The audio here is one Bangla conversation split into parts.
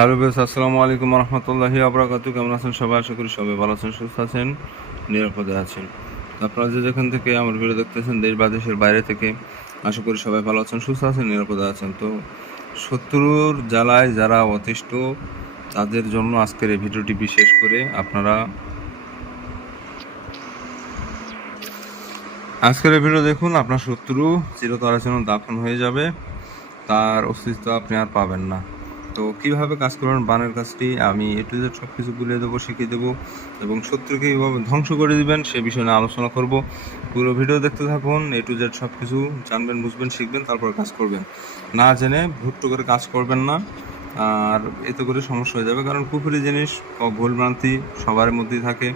হ্যালো বেস, আসসালামু আলাইকুম রহমতুল্লাহি আবরাকাতু। কেমন আছেন সবাই? আশা করি সবাই ভালো আছেন, সুস্থ আছেন, নিরাপদে আছেন। আপনারা যে যেখান থেকে আমার ভিডিও দেখতেছেন, দেশ বা দেশের বাইরে থেকে, আশা করি সবাই ভালো আছেন, সুস্থ আছেন, নিরাপদে আছেন। তো শত্রুর জ্বালায় যারা অতিষ্ঠ, তাদের জন্য আজকের এই ভিডিওটি বিশেষ করে আজকের এই ভিডিও দেখুন। আপনার শত্রু চিরতরের জন্য দাফন হয়ে যাবে, তার অস্তিত্ব আপনি আর পাবেন না। তো কীভাবে কাজ করবেন বানের কাজটি আমি A to Z সব কিছু বলে দেবো, শিখিয়ে দেবো, এবং শত্রুকে কীভাবে ধ্বংস করে দিবেন সে বিষয়ে নিয়ে আলোচনা করব। পুরো ভিডিও দেখতে থাকুন, A to Z সব কিছু জানবেন, বুঝবেন, শিখবেন, তারপর কাজ করবেন। না জেনে ভুট্টো করে কাজ করবেন না, আর এতে করে সমস্যা হয়ে যাবে। কারণ কুফুরি জিনিস, ভুলভ্রান্তি সবার মধ্যেই থাকে।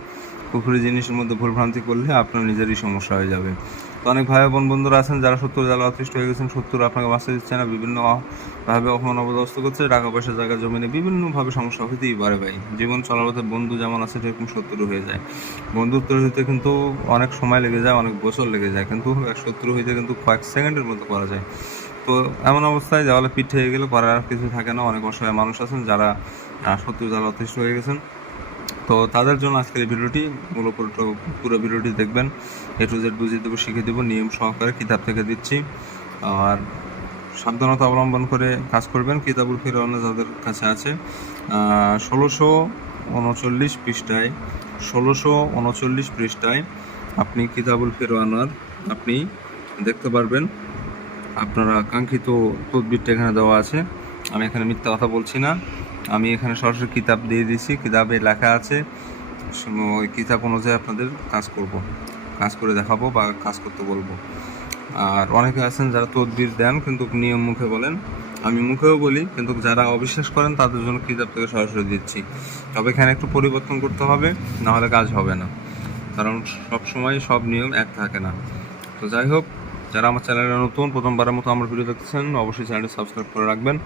কুফুরি জিনিসের মধ্যে ভুলভ্রান্তি করলে আপনার নিজেরই সমস্যা হয়ে যাবে। তো অনেক ভাই বোন বন্ধুরা আছেন যারা শত্রুর জ্বালা অতিষ্ঠ হয়ে গেছেন, শত্রুর আপনাকে বাঁচতে দিচ্ছে না, বিভিন্নভাবে অপমান অবদস্ত করছে, টাকা পয়সা, জায়গা জমিনে বিভিন্নভাবে সমস্যা হতেই পারে ভাই। জীবন চলার পথে বন্ধু যেমন আছে সেরকম শত্রু হয়ে যায়। বন্ধুত্ব হইতে কিন্তু অনেক সময় লেগে যায়, অনেক বছর লেগে যায়, কিন্তু এক শত্রু হইতে কিন্তু কয়েক সেকেন্ডের মধ্যে করা যায়। তো এমন অবস্থায় দেওয়ালে পিঠ হয়ে গেলে করার আর কিছু থাকে না। অনেক অসহায় মানুষ আছেন যারা শত্রুর জ্বালা অতিষ্ঠ হয়ে গেছেন। তো তাদের জন্য আজকের এই ভিডিওটি, মূলত পুরো ভিডিওটি দেখবেন। A to Z বুঝিয়ে দেবো, শিখিয়ে দেবো, নিয়ম সহকারে কিতাব থেকে দিচ্ছি। আর সাবধানতা অবলম্বন করে কাজ করবেন। কিতাবুল ফিরআউন যাদের কাছে আছে 1639 পৃষ্ঠায়, 1639 পৃষ্ঠায় আপনি কিতাবুল ফিরআউন আপনি দেখতে পারবেন। আপনারা কাঙ্ক্ষিত তদবিরটা এখানে দেওয়া আছে। আমি এখানে মিথ্যা কথা বলছি না, আমি এখানে সরাসরি কিতাব দিয়ে দিচ্ছি। কিতাবে লেখা আছে, ওই কিতাব অনুযায়ী আপনাদের কাজ করে দেখাবো বা কাজ করতে বলবো। আর অনেকে আছেন যারা তদবির দেন কিন্তু নিয়ম মুখে বলেন, আমি মুখেও বলি, কিন্তু যারা অবিশ্বাস করেন তাদের জন্য কিতাব থেকে সরাসরি দিচ্ছি। তবে এখানে একটু পরিবর্তন করতে হবে, নাহলে কাজ হবে না। কারণ সব সময় সব নিয়ম এক থাকে না। তো যাই হোক, যারা আমার চ্যানেলে নতুন, প্রথমবারের মতো আমার ভিডিও দেখতেছেন, অবশ্যই চ্যানেলটি সাবস্ক্রাইব করে রাখবেন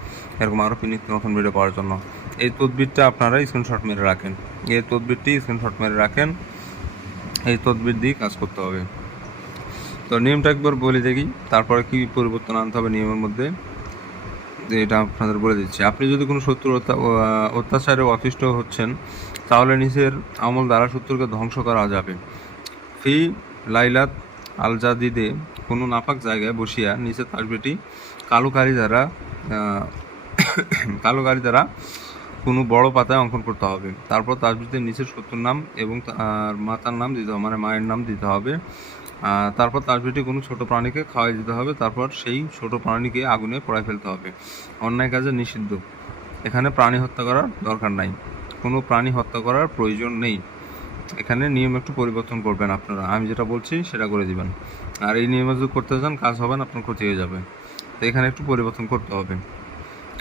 এরকম আরও নিত্য নতুন ভিডিও পাওয়ার জন্য। এই তদবিরটা আপনারা স্ক্রিনশট মেরে রাখেন, এই তদবির দিয়ে কাজ করতে হবে। তো নিয়মটা একবার বলে দেখি, তারপরে কি পরিবর্তন আনতে হবে নিয়মের মধ্যে এটা আপনাদের বলে দিচ্ছি। আপনি যদি কোনো শত্রুর অত্যাচারে অতিষ্ঠ হচ্ছেন, তাহলে নিজের আমল দ্বারা শত্রুকে ধ্বংস করা যাবে। ফি লাইলাত আল জাদিদে কোনো নাপাক জায়গায় বসিয়া নিচে তাসবিহটি কালো কালি দ্বারা কোনো বড় পাতায় অঙ্কন করতে হবে। তারপর তাসবিহটির নিচের শত্রুর নাম এবং তার মাতার নাম দিতে হবে, মানে মায়ের নাম দিতে হবে। তারপর তাসবিহটি কোনো ছোট প্রাণীকে খাওয়াই দিতে হবে। তারপর সেই ছোট প্রাণীকে আগুনে পোড়ায় ফেলতে হবে। অন্যায় কাজে নিষিদ্ধ। এখানে প্রাণী হত্যা করার দরকার নাই, কোনো প্রাণী হত্যা করার প্রয়োজন নেই। এখানে নিয়ম একটু পরিবর্তন করবেন আপনারা, আমি যেটা বলছি সেটা করে দিবেন। আর এই নিয়মে যদি করতে চান কাজ হবে না, আপনার ক্ষতি হয়ে যাবে। তো এখানে একটু পরিবর্তন করতে হবে,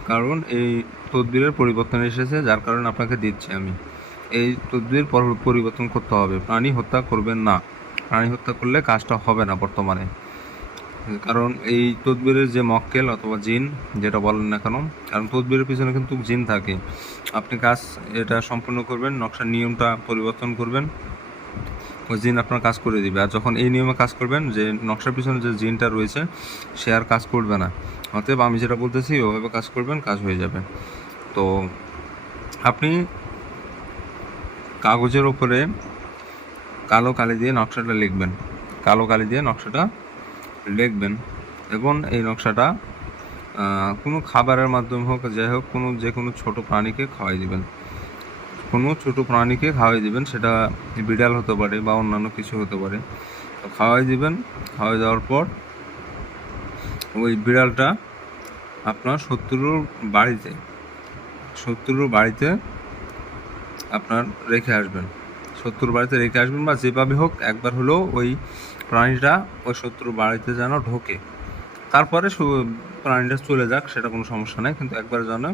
কারণ এই তদবিরের পরিবর্তন এসেছে, যার কারণে আপনাকে দিচ্ছি আমি। এই তদবির পরিবর্তন করতে হবে। প্রাণী হত্যা করবেন না, প্রাণী হত্যা করলে কাজটা হবে না বর্তমানে। কারণ এই তদবিরের যে মক্কেল অথবা জিন যেটা বলেন না কেন, কারণ তদবিরের পিছনে কিন্তু জিন থাকে। আপনি কাজ এটা সম্পূর্ণ করবেন, নকশার নিয়মটা পরিবর্তন করবেন, ওই জিন আপনার কাজ করে দিবে। আর যখন এই নিয়মে কাজ করবেন, যে নকশার পিছনে যে জিনটা রয়েছে সে আর কাজ করবে না। অতএব আমি যেটা বলতেছি ওভাবে কাজ করবেন, কাজ হয়ে যাবে। তো আপনি কাগজের ওপরে কালো কালি দিয়ে নকশাটা লিখবেন, এবং এই নকশাটা কোনো খাবারের মাধ্যমে হোক, যাই হোক, যে কোনো ছোটো প্রাণীকে খাওয়াই দিবেন। সেটা বিড়াল হতে পারে বা অন্যান্য কিছু হতে পারে। তো খাওয়াই দেওয়ার পর ওই বিড়ালটা আপনার শত্রুর বাড়িতে আপনার রেখে আসবেন, বা যেভাবে হোক একবার হলেও ওই প্রাণীটা ওই শত্রুর বাড়িতে যেন ঢোকে। তারপরে প্রাণীটা চলে যাক, সেটা কোনো সমস্যা নেই, কিন্তু একবার যেন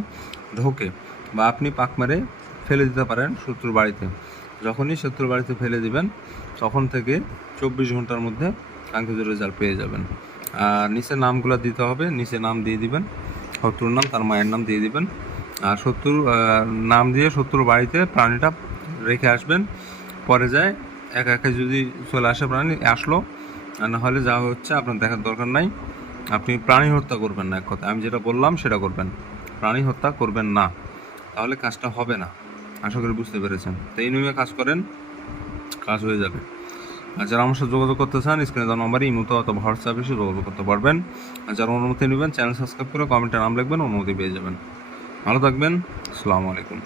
ঢোকে। বা আপনি পাক মেরে ফেলে দিতে পারেন শত্রুর বাড়িতে। যখনই শত্রুর বাড়িতে ফেলে দিবেন, তখন থেকে 24 ঘন্টার মধ্যে কাঙ্ক্ষিত রেজাল্ট পেয়ে যাবেন। আর নিচে নামগুলো দিতে হবে, নিচে নাম দিয়ে দিবেন, শত্রুর নাম, তার মায়ের নাম দিয়ে দিবেন। আর শত্রুর নাম দিয়ে শত্রুর বাড়িতে প্রাণীটা রেখে আসবেন। পরে যায় একা একা যদি চলে আসে, প্রাণী আসলো, আর না হলে যা হচ্ছে আপনার দেখার দরকার নাই। আপনি প্রাণী হত্যা করবেন না, এক কথা আমি যেটা বললাম সেটা করবেন, প্রাণী হত্যা করবেন না। তাহলে কাজটা হবে না। আশা করি বুঝতে পেরেছেন। তো এই নিয়মে কাজ করেন, কাজ হয়ে যাবে। আর যারা আমার সাথে যোগাযোগ করতে চান, স্ক্রিনে দেওয়া নম্বরে ইমোতে অথবা হোয়াটসঅ্যাপে এসে যোগাযোগ করতে পারবেন। আর যারা অনুমতি নেবেন, চ্যানেল সাবস্ক্রাইব করে কমেন্টে নাম লিখবেন, অনুমতি পেয়ে যাবেন। ভালো থাকবেন। আসসালামু আলাইকুম।